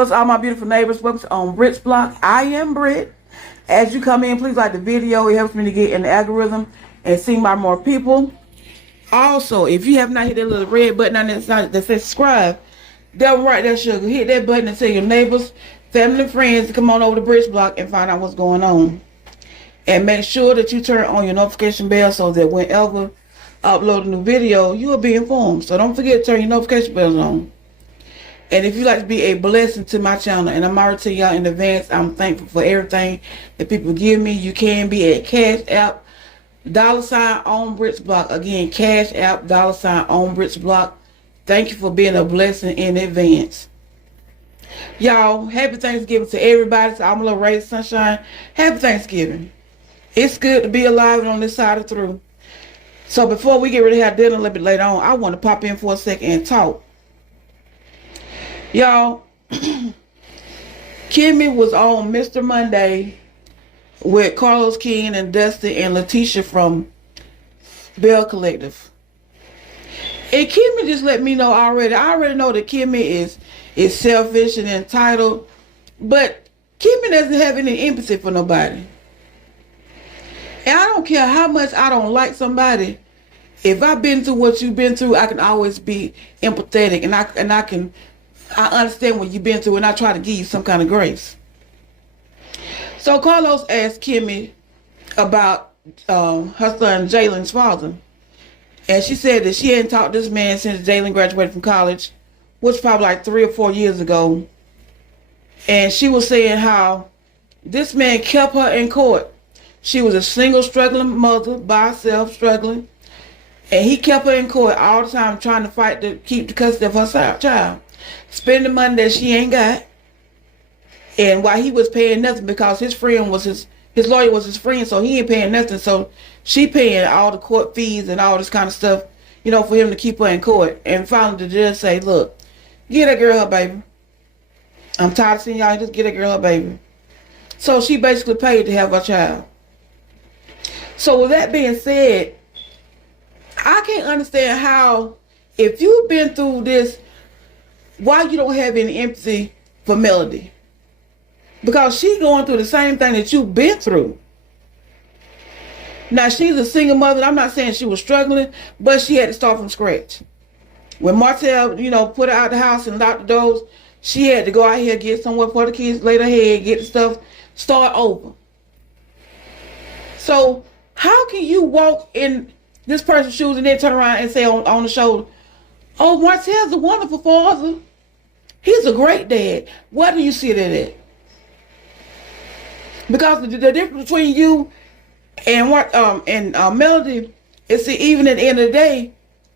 Hello to all my beautiful neighbors. Welcome on Brit's Block. I am Brit. As you come in, please like the video. It helps me to get in the algorithm and seen by more people. Also, if you have not hit that little red button on the side that says subscribe, that one right there, sugar. Hit that button and tell your neighbors, family, and friends to come on over to Brit's Block and find out what's going on. And make sure that you turn on your notification bell so that whenever I upload a new video, you will be informed. So don't forget to turn your notification bells on. And if you'd like to be a blessing to my channel, and I'm already telling y'all in advance, I'm thankful for everything that people give me. You can be at Cash App, $ on Brit's Block. Again, Cash App, $ on Brit's Block. Thank you for being a blessing in advance. Y'all, happy Thanksgiving to everybody. So I'm a little raised sunshine. Happy Thanksgiving. It's good to be alive and on this side of through. So before we get ready to have dinner a little bit later on, I want to pop in for a second and talk. Y'all, Kimmie was on Mr. Monday with Carlos King and Dusty and Letitia from Bell Collective. And Kimmie just let me know already. I already know that Kimmie is selfish and entitled. But Kimmie doesn't have any empathy for nobody. And I don't care how much I don't like somebody. If I've been through what you've been through, I can always be empathetic. And I understand what you've been through, and I try to give you some kind of grace. So Carlos asked Kimmie about her son Jalen's father. And she said that she hadn't talked to this man since Jalen graduated from college, which was probably like 3 or 4 years ago. And she was saying how this man kept her in court. She was a single, struggling mother by herself, struggling. And he kept her in court all the time trying to fight to keep the custody of her child. Spending money that she ain't got. And while he was paying nothing because his friend was his lawyer was his friend, so he ain't paying nothing. So she paying all the court fees and all this kind of stuff, you know, for him to keep her in court. And finally the judge say, look, get that girl her baby. I'm tired of seeing y'all, just get that girl her baby. So she basically paid to have her child. So with that being said, I can't understand how, if you've been through this, why you don't have any empathy for Melody. Because she's going through the same thing that you've been through. Now, she's a single mother. I'm not saying she was struggling, but she had to start from scratch. When Martell, you know, put her out the house and locked the doors, she had to go out here, get somewhere for the kids, lay their head, get the stuff, start over. So, how can you walk in this person's shoes and then turn around and say on the shoulder, oh, Martell's a wonderful father. He's a great dad. Why do you see that at? Because the difference between you and Melody is, see, even at the end of the day,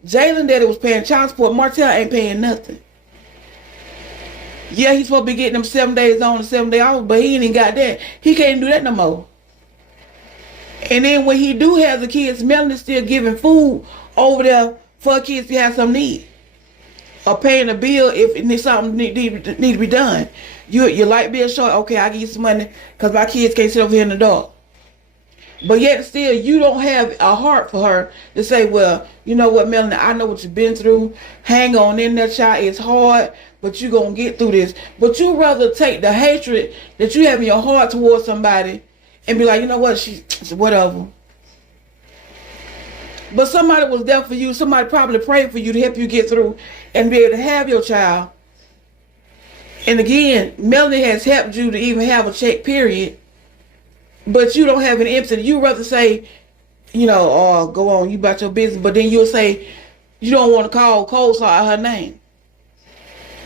Jalen daddy was paying child support. Martell ain't paying nothing. Yeah, he's supposed to be getting them 7 days on and 7 days off, but he ain't even got that. He can't do that no more. And then when he do have the kids, Melody's still giving food over there for kids to have some need. Or paying a bill if something need to be done. Your light bill short, okay, I'll give you some money because my kids can't sit over here in the dark. But yet still, you don't have a heart for her to say, well, you know what, Melanie, I know what you've been through. Hang on in there, child. It's hard, but you're going to get through this. But you rather take the hatred that you have in your heart towards somebody and be like, you know what, whatever. But somebody was there for you. Somebody probably prayed for you to help you get through and be able to have your child. And again, Melanie has helped you to even have a check, period. But you don't have an empathy. You rather say, you know, oh, go on, you about your business. But then you'll say, you don't want to call Coleslaw out her name.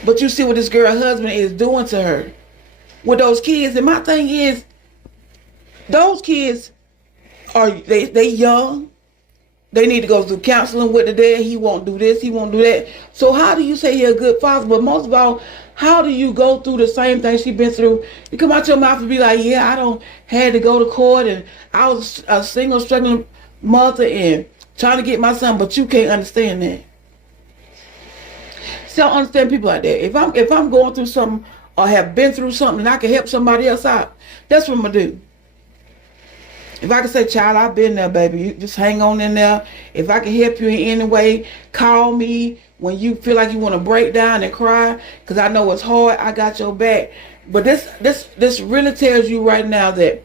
But you see what this girl's husband is doing to her with those kids. And my thing is, those kids they young. They need to go through counseling with the dad. He won't do this. He won't do that. So how do you say you're a good father? But most of all, how do you go through the same thing she's been through? You come out your mouth and be like, yeah, I don't had to go to court and I was a single struggling mother and trying to get my son, but you can't understand that. See, I don't understand people like that. If I'm going through something or have been through something and I can help somebody else out, that's what I'm gonna do. If I can say, child, I've been there, baby. You just hang on in there. If I can help you in any way, call me when you feel like you want to break down and cry, because I know it's hard. I got your back. But this really tells you right now that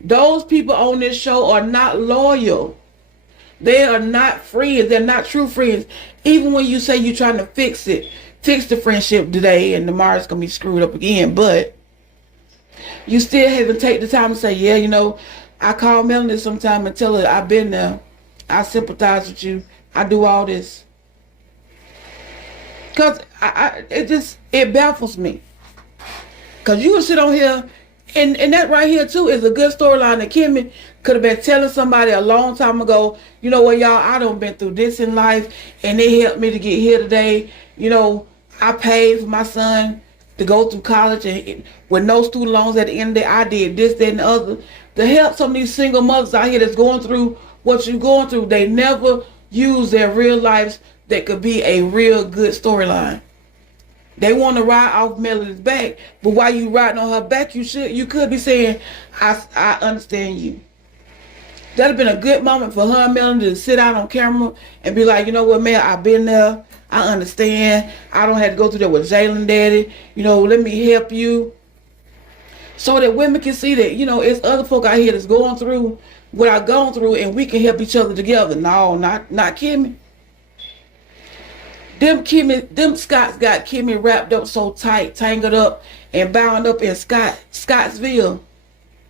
those people on this show are not loyal. They are not friends. They're not true friends. Even when you say you're trying to fix the friendship today, and tomorrow it's going to be screwed up again. But you still have to take the time to say, yeah, I call Melanie sometime and tell her I've been there. I sympathize with you. I do all this. Because it baffles me. Because you can sit on here, and that right here too is a good storyline that Kimmie could have been telling somebody a long time ago. You know what, y'all, I done been through this in life, and it helped me to get here today. I paid for my son to go through college and with no student loans at the end of the day. I did this, that, and the other. To help some of these single mothers out here that's going through what you're going through. They never use their real lives that could be a real good storyline. They want to ride off Melanie's back, but while you riding on her back, you could be saying, I understand you. That'd have been a good moment for her and Melanie to sit out on camera and be like, you know what, man, I've been there. I understand. I don't have to go through that with Jalen Daddy. Let me help you. So that women can see that, it's other folk out here that's going through what I've gone through, and we can help each other together. No, not Kimmie. Them Scots got Kimmie wrapped up so tight, tangled up, and bound up in Scottsville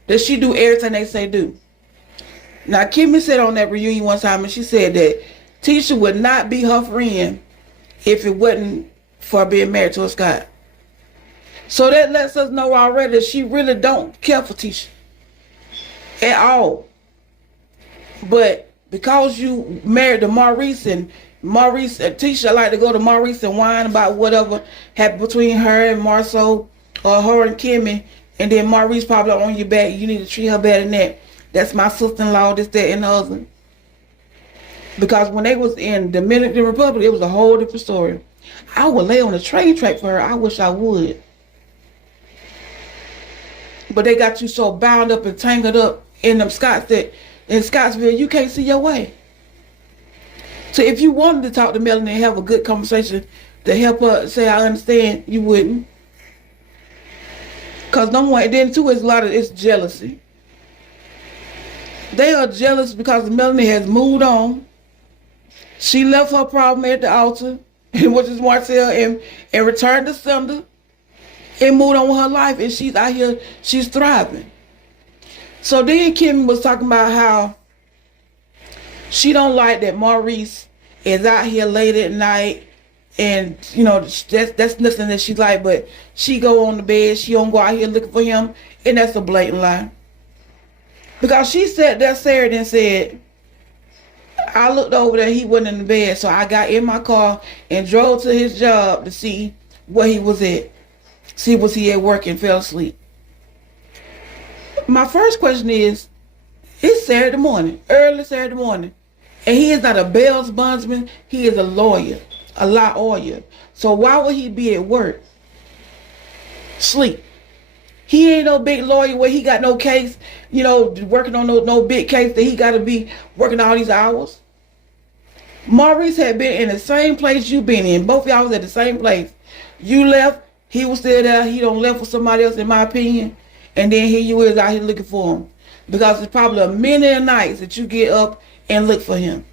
that she do everything they say do. Now, Kimmie said on that reunion one time, and she said that Tisha would not be her friend if it wasn't for being married to a Scott. So that lets us know already that she really don't care for Tisha at all. But because you married to Maurice and Tisha like to go to Maurice and whine about whatever happened between her and Marceau, or her and Kimmie, and then Maurice probably on your back. You need to treat her better than that. That's my sister-in-law, this, that, and the other. Because when they was in the Dominican Republic, it was a whole different story. I would lay on the train track for her. I wish I would. But they got you so bound up and tangled up in them Scots that in Scottsville you can't see your way. So if you wanted to talk to Melanie and have a good conversation to help her say I understand, you wouldn't. Because number one, and then two, it's jealousy. They are jealous because Melanie has moved on. She left her problem at the altar, which is Marcel, and returned to sender. And moved on with her life, and she's out here, she's thriving. So then Kimmie was talking about how she don't like that Maurice is out here late at night, and that's nothing that she like, but she go on the bed, she don't go out here looking for him, and that's a blatant lie. Because she sat there Saturday and said, I looked over there, he wasn't in the bed, so I got in my car and drove to his job to see where he was at. See, was he at work and fell asleep? My first question is, it's Saturday morning, early Saturday morning, and he is not a bail bondsman, he is a lawyer, a lawyer. So why would he be at work? Sleep. He ain't no big lawyer where he got no case, working on no big case that he got to be working all these hours. Maurice had been in the same place you been in. Both of y'all was at the same place. You left. He was still there. He don't left for somebody else, in my opinion. And then here you is out here looking for him. Because it's probably many nights that you get up and look for him.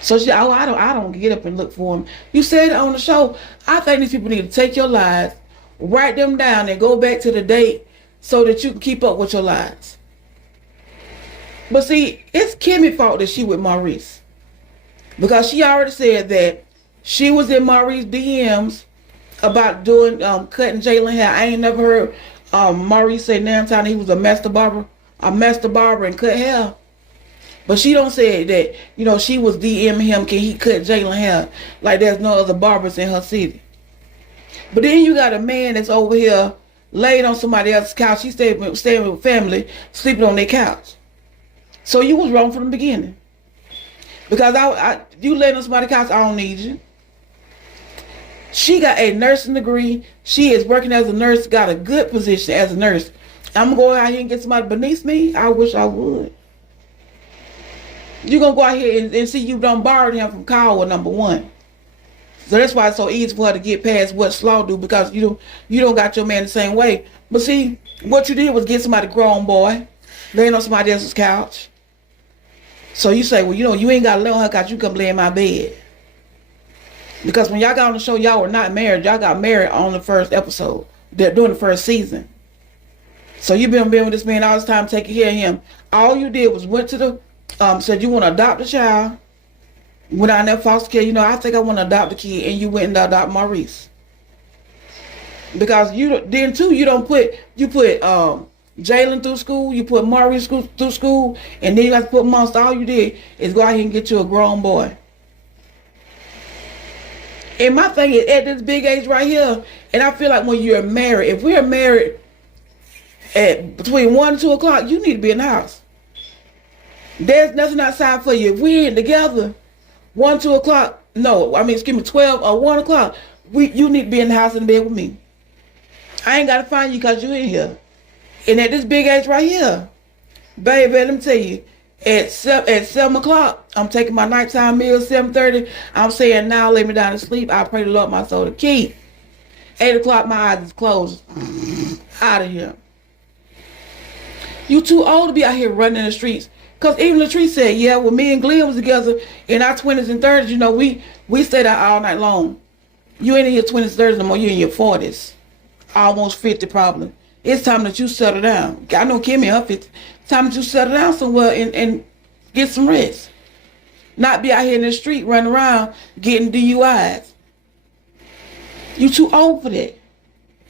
So she, I don't get up and look for him. You said it on the show. I think these people need to take your lies, write them down, and go back to the date so that you can keep up with your lies. But see, it's Kimmie's fault that she with Maurice. Because she already said that she was in Maurice's DMs about doing cutting Jalen hair. I ain't never heard Maurice say now time he was a master barber and cut hair. But she don't say that, she was DMing him, can he cut Jalen hair, like there's no other barbers in her city. But then you got a man that's over here laid on somebody else's couch. He staying with family, sleeping on their couch. So you was wrong from the beginning. Because you laid on somebody's couch, I don't need you. She got a nursing degree. She is working as a nurse, got a good position as a nurse. I'm gonna go out here and get somebody beneath me? I wish I would. You're gonna go out here and see you done borrowed him from Kyle, number one. So that's why it's so easy for her to get past what Slaw do, because you don't got your man the same way. But see, what you did was get somebody grown boy, laying on somebody else's couch. So you say, well, you ain't gotta lay on her couch, you come lay in my bed. Because when y'all got on the show, y'all were not married. Y'all got married on the first episode, during the first season. So you've been with this man all this time, taking care of him. All you did was went to the, said you want to adopt a child. Went out there foster care, I think I want to adopt a kid, and you went and adopted Maurice. Because you put Jalen through school, you put Maurice through school, and then you have to put Monster. All you did is go out here and get you a grown boy. And my thing is, at this big age right here, and I feel like when you're married, if we're married at between 1 and 2 o'clock, you need to be in the house. There's nothing outside for you. If we ain't together 1, 2 o'clock, 12 or 1 o'clock, you need to be in the house in bed with me. I ain't got to find you because you in here. And at this big age right here, baby, let me tell you, at 7 o'clock, I'm taking my nighttime meal, 7:30. I'm saying, now lay me down to sleep. I pray the Lord my soul to keep. 8 o'clock, my eyes is closed. Out of here. You too old to be out here running in the streets. Because even Latrice said, yeah, when me and Glenn was together in our 20s and 30s, we stayed out all night long. You ain't in your 20s, 30s no more. You're in your 40s. Almost 50 probably. It's time that you settle down. I know Kimmie, her 50. It's time that you settle down somewhere and get some rest. Not be out here in the street running around getting DUIs. You too old for that.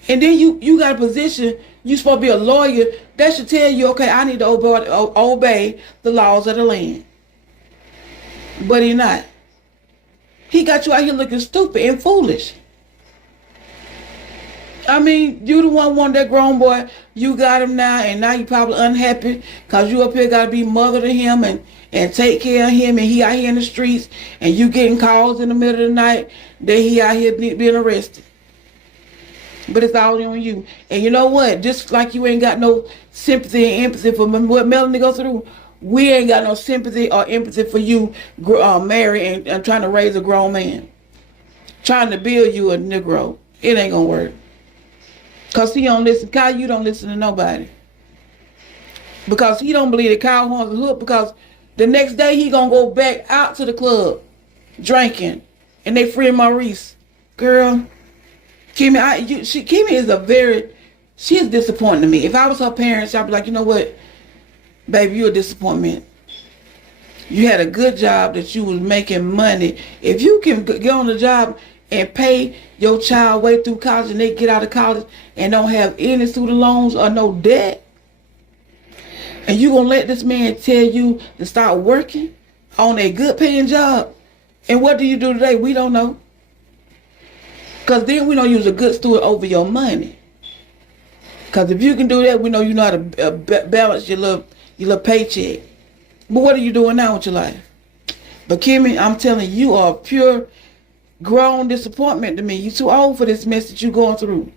And then you got a position, you supposed to be a lawyer, that should tell you, okay, I need to obey the laws of the land. But he not. He got you out here looking stupid and foolish. I mean, you the one wanted that grown boy, you got him now, and now you probably unhappy because you up here got to be mother to him and take care of him, and he out here in the streets, and you getting calls in the middle of the night that he out here being arrested. But it's all on you. And you know what? Just like you ain't got no sympathy and empathy for what Melanie goes through, we ain't got no sympathy or empathy for you, Mary, and trying to raise a grown man. Trying to build you a Negro. It ain't gonna work. Because he don't listen. Kyle, you don't listen to nobody. Because he don't believe that Kyle Horn's a hook, because the next day he gonna go back out to the club drinking. And they free Maurice. Girl, Kimmie, Kimmie she's disappointing to me. If I was her parents, I'd be like, you know what, baby, you're a disappointment. You had a good job that you was making money. If you can get on the job and pay your child way through college, and they get out of college and don't have any student loans or no debt, and you gonna let this man tell you to start working on a good paying job, and what do you do today? We don't know. Because then we know you was a good steward over your money. Because if you can do that, we know you know how to balance your little paycheck. But what are you doing now with your life? But Kimmie, I'm telling you, you are a pure grown disappointment to me. You too old for this mess that you going through.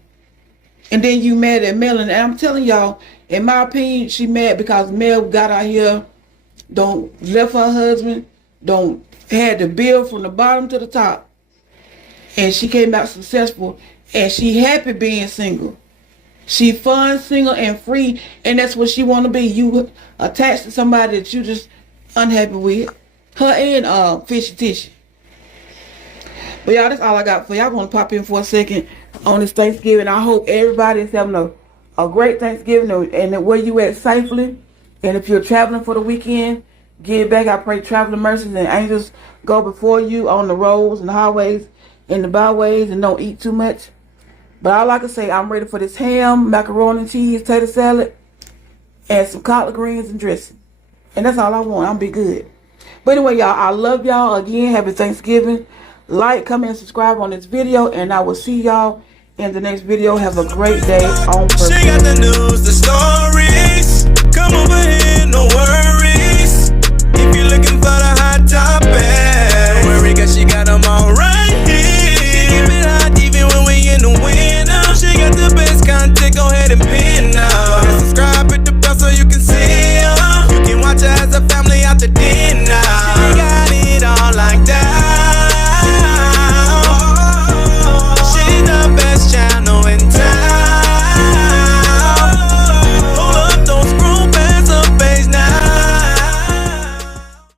And then you mad at Mel. And I'm telling y'all, in my opinion, she mad because Mel got out here, left her husband, had the bill from the bottom to the top. And she came out successful, and she happy being single. She fun, single, and free, and that's what she want to be. You attached to somebody that you just unhappy with. Her and Fishy Tishy. But y'all, that's all I got for y'all. I want to pop in for a second on this Thanksgiving. I hope everybody is having a great Thanksgiving, and where you at safely. And if you're traveling for the weekend, get back. I pray traveling mercies and angels go before you on the roads and the highways, in the byways, and don't eat too much. But all I can say, I'm ready for this ham, macaroni and cheese, tater salad, and some collard greens and dressing. And that's all I want. I'm be good. But anyway, y'all, I love y'all. Again, happy Thanksgiving. Like, comment, and subscribe on this video, and I will see y'all in the next video. Have a great day on purpose. She got the news, the stories. Come over here, no worries. If you're looking for the